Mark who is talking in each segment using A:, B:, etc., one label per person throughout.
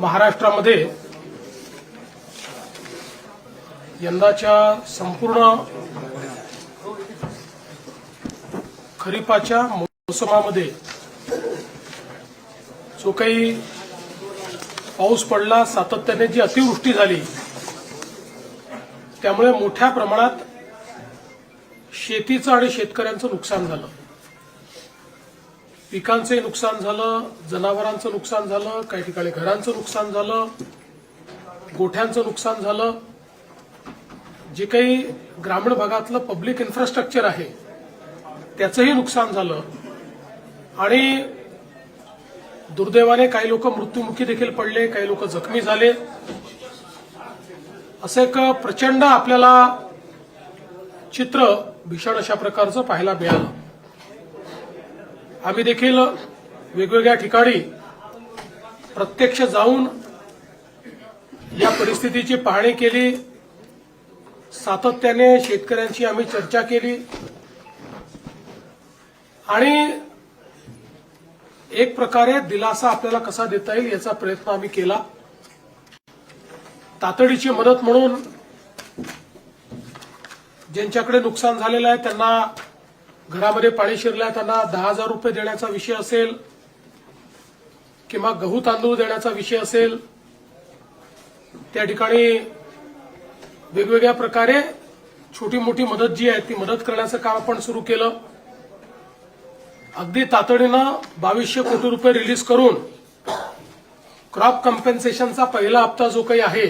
A: महाराष्ट्रामध्ये यंदाच्या संपूर्ण खरीपाच्या मोसमामध्ये जो काही पाऊस पडला सातत्याने जी अतिवृष्टी झाली त्यामुळे मोठ्या प्रमाणात शेतीचं आणि शेतकऱ्यांचं नुकसान झालं पिकांचंही नुकसान झालं जनावरांचं नुकसान झालं काही ठिकाणी घरांचं नुकसान झालं गोठ्यांचं नुकसान झालं जे काही ग्रामीण भागातलं पब्लिक इन्फ्रास्ट्रक्चर आहे त्याचंही नुकसान झालं आणि दुर्दैवाने काही लोक मृत्युमुखी देखील पडले काही लोक जखमी झाले असं एक प्रचंड आपल्याला चित्र भीषण अशा प्रकारचं पाहायला मिळालं आम्ही देखील वेगवेगळ्या ठिकाणी प्रत्यक्ष जाऊन या परिस्थितीची पाहणी केली सातत्याने शेतकऱ्यांशी आम्ही चर्चा केली आणि एक प्रकारे दिलासा आपल्याला कसा देता येईल याचा प्रयत्न आम्ही केला तातडीची मदत म्हणून ज्यांच्याकडे नुकसान झालेलं आहे त्यांना घरामध्ये पाणी शिरल्या त्यांना दहा हजार रुपये देण्याचा विषय असेल किंवा गहू तांदूळ देण्याचा विषय असेल त्या ठिकाणी वेगवेगळ्या प्रकारे छोटी मोठी मदत जी आहे ती मदत करण्याचं काम आपण सुरू केलं अगदी तातडीनं बावीसशे कोटी रुपये रिलीज करून क्रॉप कम्पेन्सेशनचा पहिला हप्ता जो काही आहे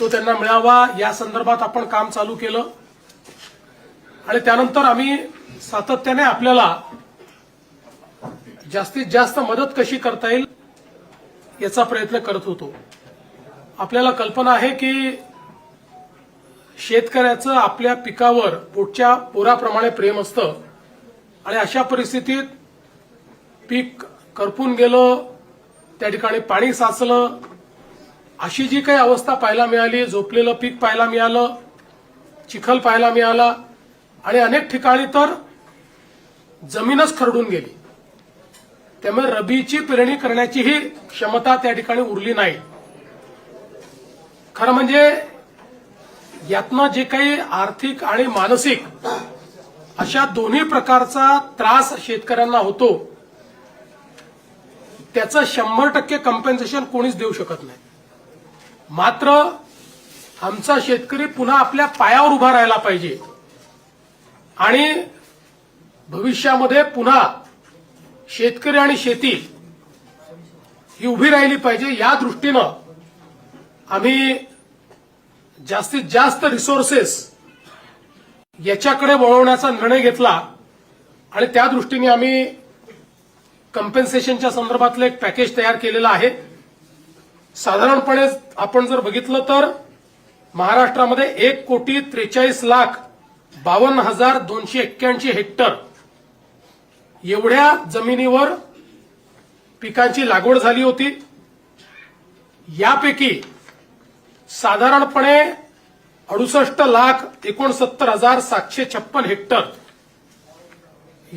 A: तो त्यांना मिळावा या संदर्भात आपण काम चालू केलं आणि त्यानंतर आम्ही सातत्याने आपल्याला जास्तीत जास्त मदत कशी करता येईल याचा प्रयत्न करत होतो आपल्याला कल्पना आहे की शेतकऱ्याचं आपल्या पिकावर पोटच्या पोराप्रमाणे प्रेम असतं आणि अशा परिस्थितीत पीक करपून गेलं त्या ठिकाणी पाणी साचलं अशी जी काही अवस्था पाहायला मिळाली झोपलेलं पीक पाहायला मिळालं चिखल पाहायला मिळाला आणि अनेक ठिकाणी तर जमीनच खरडून गेली त्यामुळे रबीची पेरणी करण्याचीही क्षमता त्या ठिकाणी उरली नाही खरं म्हणजे यातनं जे काही आर्थिक आणि मानसिक अशा दोन्ही प्रकारचा त्रास शेतकऱ्यांना होतो त्याचं शंभर टक्के कम्पेन्सेशन कोणीच देऊ शकत नाही मात्र आमचा शेतकरी पुन्हा आपल्या पायावर उभा राहायला पाहिजे आणि भविष्यामध्ये पुन्हा शेतकरी आणि शेती ही उभी राहिली पाहिजे या दृष्टीनं आम्ही जास्तीत जास्त रिसोर्सेस याच्याकडे वळवण्याचा निर्णय घेतला आणि त्या दृष्टीने आम्ही कंपेन्सेशनच्या संदर्भातलं एक पॅकेज तयार केलेलं आहे साधारणपणे आपण जर बघितलं तर महाराष्ट्रामध्ये एक कोटी त्रेचाळीस लाख बावन्न हजार दोनशे एक्क्याऐंशी हेक्टर एवढ्या जमिनीवर पिकांची लागवड झाली होती यापैकी साधारणपणे अडुसष्ट लाख एकोणसत्तर हजार सातशे छप्पन हेक्टर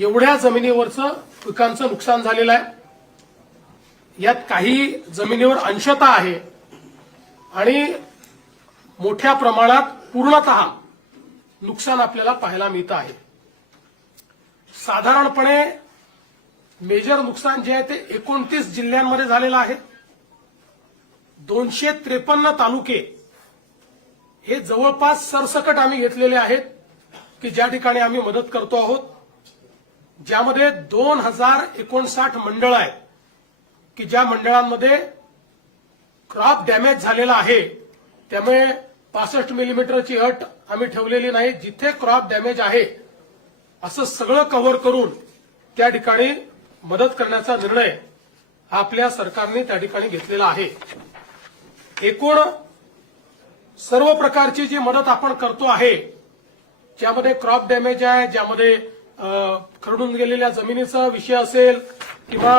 A: एवढ्या जमिनीवरचं पिकांचं नुकसान झालेलं आहे यात काही जमिनीवर अंशता आहे आणि मोठ्या प्रमाणात पूर्णतः नुकसान आपल्याला पाहायला मिळत आहे साधारणपणे मेजर नुकसान जे आहे ते एकोणतीस जिल्ह्यांमध्ये झालेलं आहे दोनशे त्रेपन्न तालुके हे जवळपास सरसकट आम्ही घेतलेले आहेत की ज्या ठिकाणी आम्ही मदत करतो आहोत ज्यामध्ये दोन हजार एकोणसाठ मंडळ आहेत की ज्या मंडळांमध्ये क्रॉप डॅमेज झालेला आहे त्यामुळे पासष्ट मिलीमीटरची अट आम्ही ठेवलेली नाही जिथे क्रॉप डॅमेज आहे असं सगळं कव्हर करून त्या ठिकाणी मदत करण्याचा निर्णय आपल्या सरकारने त्या ठिकाणी घेतलेला आहे एकूण सर्व प्रकारची जी मदत आपण करतो आहे ज्यामध्ये क्रॉप डॅमेज आहे ज्यामध्ये खरडून गेलेल्या जमिनीचा विषय असेल किंवा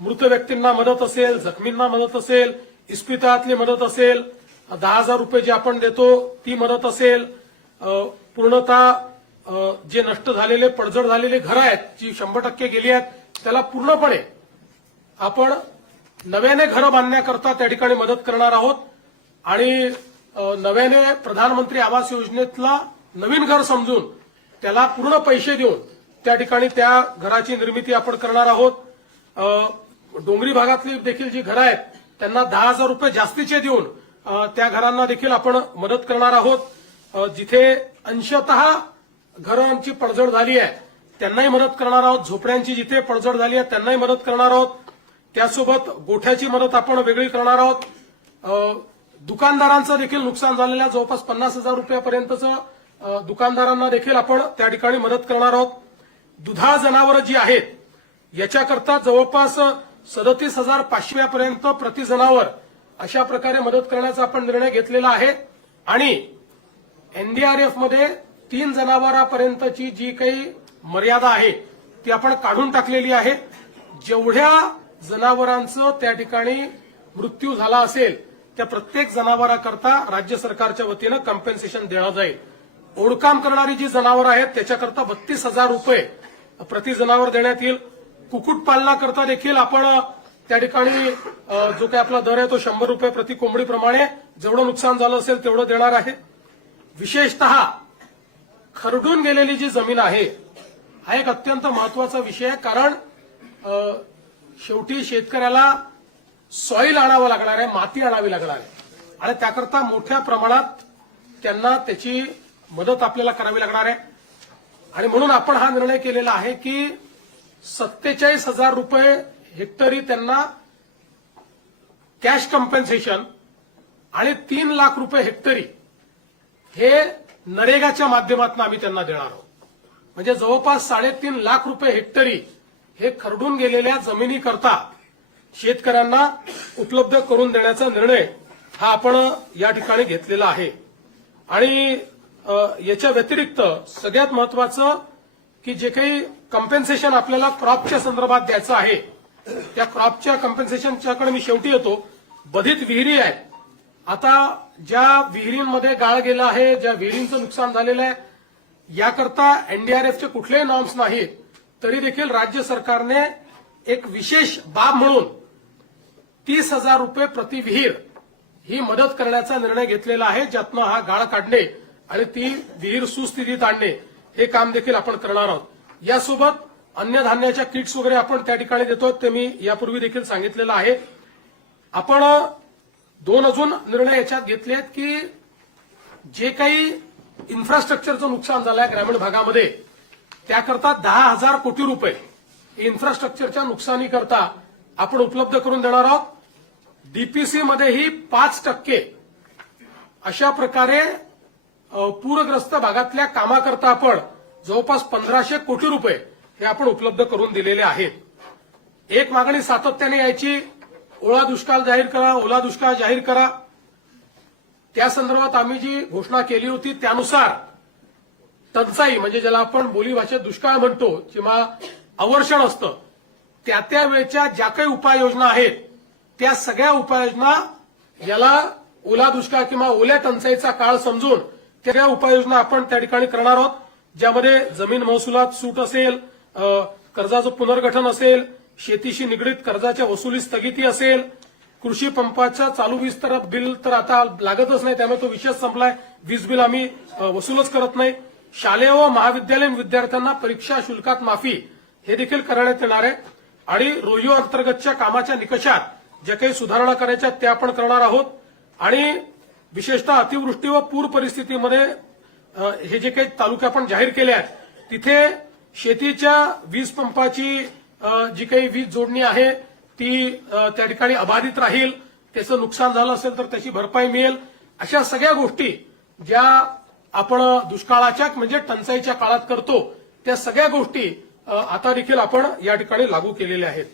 A: मृत व्यक्तींना मदत असेल जखमींना मदत असेल इस्पितळातली मदत असेल दहा हजार रुपये जी आपण देतो ती मदत असेल पूर्णतः जे नष्ट झालेले पडझड झालेले घरं आहेत जी शंभर टक्के गेली आहेत त्याला पूर्णपणे आपण नव्याने घरं बांधण्याकरता त्या ठिकाणी मदत करणार आहोत आणि नव्याने प्रधानमंत्री आवास योजनेतला नवीन घर समजून त्याला पूर्ण पैसे देऊन त्या ठिकाणी त्या घराची निर्मिती आपण करणार आहोत डोंगरी भागातली देखील जी घरं आहेत त्यांना दहा हजार रुपये जास्तीचे देऊन त्या घरांना देखील आपण मदत करणार आहोत जिथे अंशतः घरं आमची पडझड झाली आहे त्यांनाही मदत करणार आहोत झोपड्यांची जिथे पडझड झाली आहे त्यांनाही मदत करणार आहोत त्यासोबत गोठ्याची मदत आपण वेगळी करणार आहोत दुकानदारांचं देखील नुकसान झालेल्या जवळपास पन्नास हजार रुपयापर्यंतचं दुकानदारांना देखील आपण त्या ठिकाणी मदत करणार आहोत दुधा जनावरं जी आहेत याच्याकरता जवळपास सदतीस हजार पाचशेपर्यंत प्रति जनावर अशा प्रकारे मदत करण्याचा आपण निर्णय घेतलेला आहे आणि एनडीआरएफ मध्ये तीन जनावरांपर्यंतची जी काही मर्यादा आहे ती आपण काढून टाकलेली आहे जेवढ्या जनावरांचं त्या ठिकाणी मृत्यू झाला असेल त्या प्रत्येक जनावराकरता राज्य सरकारच्या वतीनं कम्पेन्सेशन देण्यात जाईल ओढकाम करणारी जी जनावरं आहेत त्याच्याकरता बत्तीस हजार रुपये प्रति जनावर देण्यात येईल कुक्कुटपालनाकरता देखील आपण त्या ठिकाणी जो काही आपला दर आहे तो शंभर रुपये प्रति कोंबडीप्रमाणे जेवढं नुकसान झालं असेल तेवढं देणार आहे विशेषत खरडून गेलेली जी जमीन आहे हा एक अत्यंत महत्वाचा विषय आहे कारण शेवटी शेतकऱ्याला सॉईल आणावं लागणार आहे माती आणावी लागणार आहे आणि त्याकरता मोठ्या प्रमाणात त्यांना त्याची मदत आपल्याला करावी लागणार आहे आणि म्हणून आपण हा निर्णय केलेला आहे की सत्तेचाळीस हजार रुपये हेक्टरी त्यांना कॅश कम्पेन्सेशन आणि तीन लाख रुपये हेक्टरी हे नरेगाच्या माध्यमातून आम्ही त्यांना देणार आहोत म्हणजे जवळपास साडेतीन लाख रुपये हेक्टरी हे खरडून गेलेल्या जमिनीकरता शेतकऱ्यांना उपलब्ध करून देण्याचा निर्णय हा आपण या ठिकाणी घेतलेला आहे आणि याच्या व्यतिरिक्त सगळ्यात महत्वाचं की जे काही कंपेन्सेशन आपल्याला क्रॉपच्या संदर्भात द्यायचं आहे त्या क्रॉपच्या कडे मी शेवटी येतो बधित विहिरी आहे आता ज्या विहिरींमध्ये गाळ गेला आहे ज्या विहिरींचं नुकसान झालेलं आहे याकरता एनडीआरएफचे कुठलेही नॉर्म्स नाहीत तरी देखील राज्य सरकारने एक विशेष बाब म्हणून तीस हजार रुपये प्रति विहीर ही मदत करण्याचा निर्णय घेतलेला आहे ज्यातनं हा गाळ काढणे आणि ती विहीर सुस्थितीत आणणे हे काम देखील आपण करणार आहोत यासोबत अन्नधान्याच्या किट्स वगैरे आपण त्या ठिकाणी देतो ते मी यापूर्वी देखील सांगितलेलं आहे आपण दोन अजून निर्णय याच्यात आहेत की जे काही इन्फ्रास्ट्रक्चरचं नुकसान झालं आहे ग्रामीण भागामध्ये त्याकरता दहा हजार कोटी रुपये इन्फ्रास्ट्रक्चरच्या नुकसानीकरता आपण उपलब्ध करून देणार आहोत डीपीसीमध्येही पाच टक्के अशा प्रकारे पूरग्रस्त भागातल्या कामाकरता आपण जवळपास पंधराशे कोटी रुपये हे आपण उपलब्ध करून दिलेले आहेत एक मागणी सातत्याने यायची ओला दुष्काळ जाहीर करा ओला दुष्काळ जाहीर करा त्या संदर्भात आम्ही जी घोषणा केली होती त्यानुसार टंचाई म्हणजे ज्याला आपण बोलीभाषेत दुष्काळ म्हणतो किंवा अवर्षण असतं त्या त्या वेळच्या ज्या काही उपाययोजना आहेत त्या सगळ्या उपाययोजना याला ओला दुष्काळ किंवा ओल्या टंचाईचा काळ समजून त्या उपाययोजना आपण त्या ठिकाणी करणार आहोत ज्यामध्ये जमीन महसुलात सूट असेल कर्जाचं पुनर्गठन असेल शेतीशी निगडीत कर्जाच्या वसुली स्थगिती असेल कृषी पंपाच्या चालू वीज बिल तर आता लागतच नाही त्यामुळे तो विषय संपलाय वीज बिल आम्ही वसूलच करत नाही शालेय व महाविद्यालयीन विद्यार्थ्यांना परीक्षा शुल्कात माफी हे देखील करण्यात येणार आहे आणि रोयो अंतर्गतच्या कामाच्या निकषात ज्या काही सुधारणा करायच्या त्या आपण करणार आहोत आणि विशेषतः अतिवृष्टी व पूर परिस्थितीमध्ये हे जे काही तालुके आपण जाहीर केले आहेत तिथे शेतीच्या वीज पंपाची जी काही वीज जोडणी आहे ती त्या ठिकाणी अबाधित राहील त्याचं नुकसान झालं असेल तर त्याची भरपाई मिळेल अशा सगळ्या गोष्टी ज्या आपण दुष्काळाच्या म्हणजे टंचाईच्या काळात करतो त्या सगळ्या गोष्टी आता देखील आपण या ठिकाणी लागू केलेल्या आहेत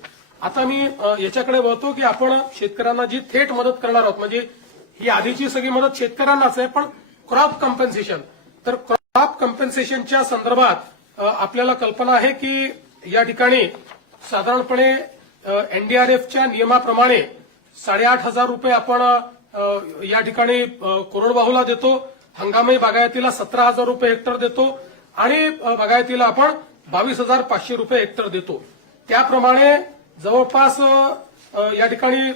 A: आता मी याच्याकडे वळतो की आपण शेतकऱ्यांना जी थेट मदत करणार आहोत म्हणजे ही आधीची सगळी मदत शेतकऱ्यांनाच आहे पण क्रॉप कॉम्पन्सेशन तर क्रॉप कॉम्पन्सेशनच्या संदर्भात आपल्याला कल्पना आहे की या ठिकाणी साधारणपणे एनडीआरएफच्या नियमाप्रमाणे साडेआठ हजार रुपये आपण या ठिकाणी कोरडवाहूला देतो हंगामी बागायतीला सतरा हजार रुपये हेक्टर देतो आणि बागायतीला आपण बावीस हजार पाचशे रुपये हेक्टर देतो त्याप्रमाणे जवळपास या ठिकाणी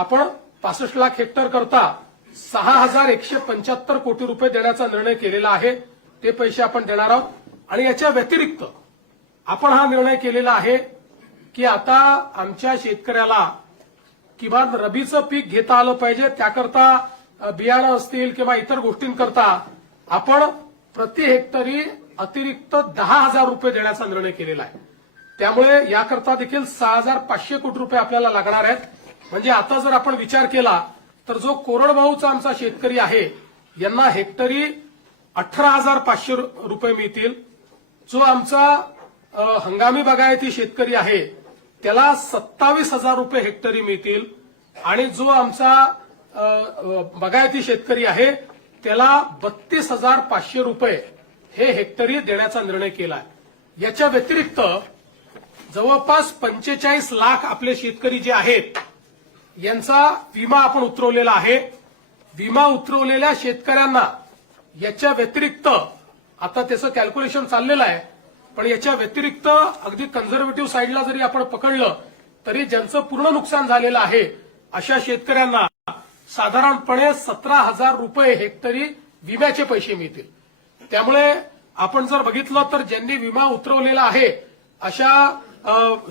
A: आपण पासष्ट लाख हेक्टर करता सहा हजार एकशे पंच्याहत्तर कोटी रुपये देण्याचा निर्णय केलेला आहे ते पैसे आपण देणार आहोत आणि याच्या व्यतिरिक्त आपण हा निर्णय केलेला आहे की आता आमच्या शेतकऱ्याला किमान रबीचं पीक घेता आलं पाहिजे त्याकरता बियाणं असतील किंवा इतर गोष्टींकरता आपण प्रति हेक्टरी अतिरिक्त दहा हजार रुपये देण्याचा निर्णय केलेला आहे त्यामुळे याकरता देखील सहा हजार पाचशे कोटी रुपये आपल्याला लागणार आहेत म्हणजे आता जर आपण विचार केला तर जो कोरडभाऊचा आमचा शेतकरी आहे यांना हेक्टरी अठरा हजार पाचशे रुपये मिळतील जो आमचा हंगामी बागायती शेतकरी आहे त्याला सत्तावीस हजार रुपये हेक्टरी मिळतील आणि जो आमचा बागायती शेतकरी आहे त्याला बत्तीस हजार पाचशे रुपये हे हेक्टरी देण्याचा निर्णय केला आहे याच्या व्यतिरिक्त जवळपास पंचेचाळीस लाख आपले शेतकरी जे आहेत यांचा विमा आपण उतरवलेला आहे विमा उतरवलेल्या शेतकऱ्यांना याच्या व्यतिरिक्त आता त्याचं कॅल्क्युलेशन चाललेलं आहे पण याच्या व्यतिरिक्त अगदी कन्झर्वेटिव्ह साईडला जरी आपण पकडलं तरी ज्यांचं पूर्ण नुकसान झालेलं आहे अशा शेतकऱ्यांना साधारणपणे सतरा हजार रुपये हेक्टरी विम्याचे पैसे मिळतील त्यामुळे आपण जर बघितलं तर ज्यांनी विमा उतरवलेला आहे अशा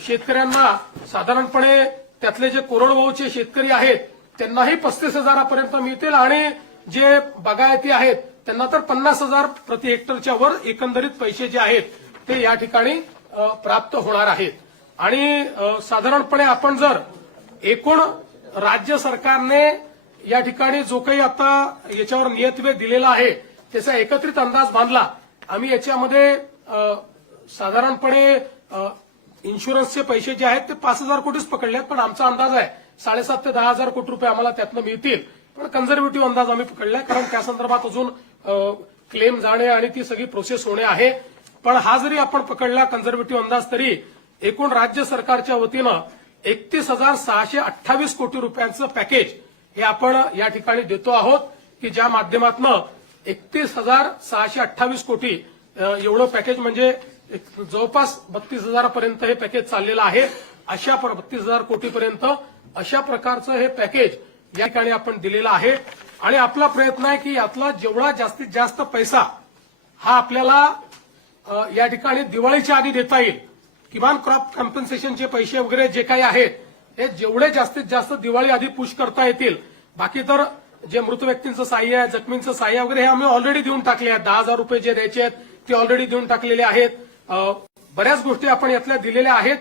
A: शेतकऱ्यांना साधारणपणे त्यातले जे कोरडवाहूचे शेतकरी आहेत त्यांनाही पस्तीस हजारापर्यंत मिळतील आणि जे बागायती आहेत त्यांना तर पन्नास हजार प्रति हेक्टरच्या वर एकंदरीत पैसे जे आहेत ते या ठिकाणी प्राप्त होणार आहेत आणि साधारणपणे आपण जर एकूण राज्य सरकारने या ठिकाणी जो काही आता याच्यावर नियतवे दिलेला आहे त्याचा एकत्रित अंदाज बांधला आम्ही याच्यामध्ये साधारणपणे इन्शुरन्सचे पैसे जे आहेत ते पाच हजार कोटीच पकडले पण आमचा अंदाज आहे साडेसात ते दहा हजार कोटी रुपये आम्हाला त्यातनं मिळतील पण कन्झर्वेटिव्ह अंदाज आम्ही पकडलाय कारण त्या संदर्भात अजून क्लेम जाणे आणि ती सगळी प्रोसेस होणे आहे पण हा जरी आपण पकडला कन्झर्वेटिव्ह अंदाज तरी एकूण राज्य सरकारच्या वतीनं एकतीस हजार सहाशे अठ्ठावीस कोटी रुपयांचं पॅकेज हे आपण या ठिकाणी देतो आहोत की ज्या माध्यमातनं एकतीस हजार सहाशे अठ्ठावीस कोटी एवढं पॅकेज म्हणजे जवळपास बत्तीस हजारापर्यंत हे पॅकेज चाललेलं आहे अशा बत्तीस हजार कोटीपर्यंत अशा प्रकारचं हे पॅकेज या ठिकाणी आपण दिलेलं आहे आणि आपला प्रयत्न आहे की यातला जेवढा जास्तीत जास्त पैसा हा आपल्याला या ठिकाणी दिवाळीच्या आधी देता येईल किमान क्रॉप कॉम्पन्सेशनचे पैसे वगैरे जे काही आहेत हे जेवढे जास्तीत जास्त दिवाळी आधी पुश करता येतील बाकी तर जे मृत व्यक्तींचं साह्य आहे जखमींचं साह्य वगैरे हे आम्ही ऑलरेडी देऊन टाकले आहेत दहा हजार रुपये जे द्यायचे आहेत ते ऑलरेडी देऊन टाकलेले आहेत बऱ्याच गोष्टी आपण यातल्या दिलेल्या आहेत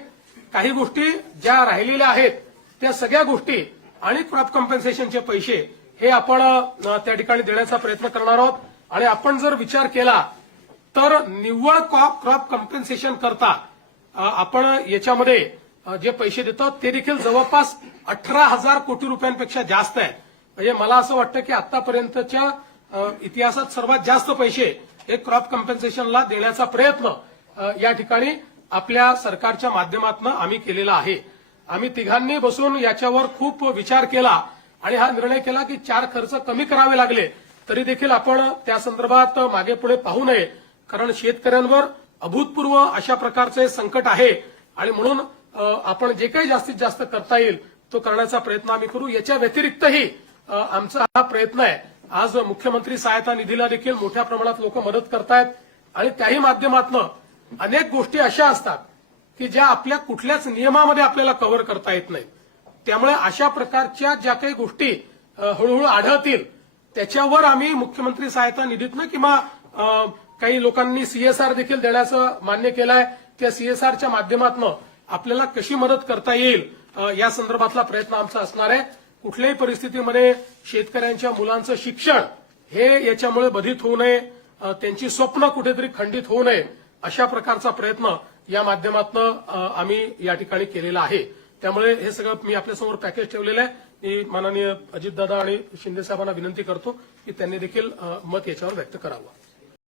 A: काही गोष्टी ज्या राहिलेल्या आहेत त्या सगळ्या गोष्टी आणि क्रॉप कॉम्पन्सेशनचे पैसे हे आपण त्या ठिकाणी देण्याचा प्रयत्न करणार आहोत आणि आपण जर विचार केला तर निव्वळ क्रॉप कॉम्पेन्सेशन करता आपण याच्यामध्ये जे पैसे देतो ते देखील जवळपास अठरा हजार कोटी रुपयांपेक्षा जास्त आहे म्हणजे मला असं वाटतं की आतापर्यंतच्या इतिहासात सर्वात जास्त पैसे हे क्रॉप कॉम्पेन्सेशनला देण्याचा प्रयत्न या ठिकाणी आपल्या सरकारच्या माध्यमातून आम्ही केलेला आहे आम्ही तिघांनी बसून याच्यावर खूप विचार केला आणि हा निर्णय केला की चार खर्च कमी करावे लागले तरी देखील आपण त्या संदर्भात मागे पुढे पाहू नये कारण शेतकऱ्यांवर अभूतपूर्व अशा प्रकारचे संकट आहे आणि म्हणून आपण जे काही जास्तीत जास्त करता येईल तो करण्याचा प्रयत्न आम्ही करू याच्या व्यतिरिक्तही आमचा हा प्रयत्न आहे आज मुख्यमंत्री सहायता निधीला देखील मोठ्या प्रमाणात लोक मदत करतायत आणि त्याही माध्यमातून अनेक गोष्टी अशा असतात की ज्या आपल्या कुठल्याच नियमामध्ये आपल्याला कव्हर करता येत नाहीत त्यामुळे अशा प्रकारच्या ज्या काही गोष्टी हळूहळू आढळतील त्याच्यावर आम्ही मुख्यमंत्री सहायता निधीतनं किंवा काही लोकांनी सीएसआर देखील देण्याचं मान्य केलं आहे त्या सीएसआरच्या माध्यमातून आपल्याला कशी मदत करता येईल या संदर्भातला प्रयत्न आमचा असणार आहे कुठल्याही परिस्थितीमध्ये शेतकऱ्यांच्या मुलांचं शिक्षण हे याच्यामुळे बधित होऊ नये त्यांची स्वप्न कुठेतरी खंडित होऊ नये अशा प्रकारचा प्रयत्न या माध्यमातून आम्ही या ठिकाणी केलेला आहे त्यामुळे हे सगळं मी आपल्यासमोर पॅकेज ठेवलेलं आहे मी माननीय अजितदादा आणि शिंदे साहेबांना विनंती करतो की त्यांनी देखील मत याच्यावर व्यक्त करावं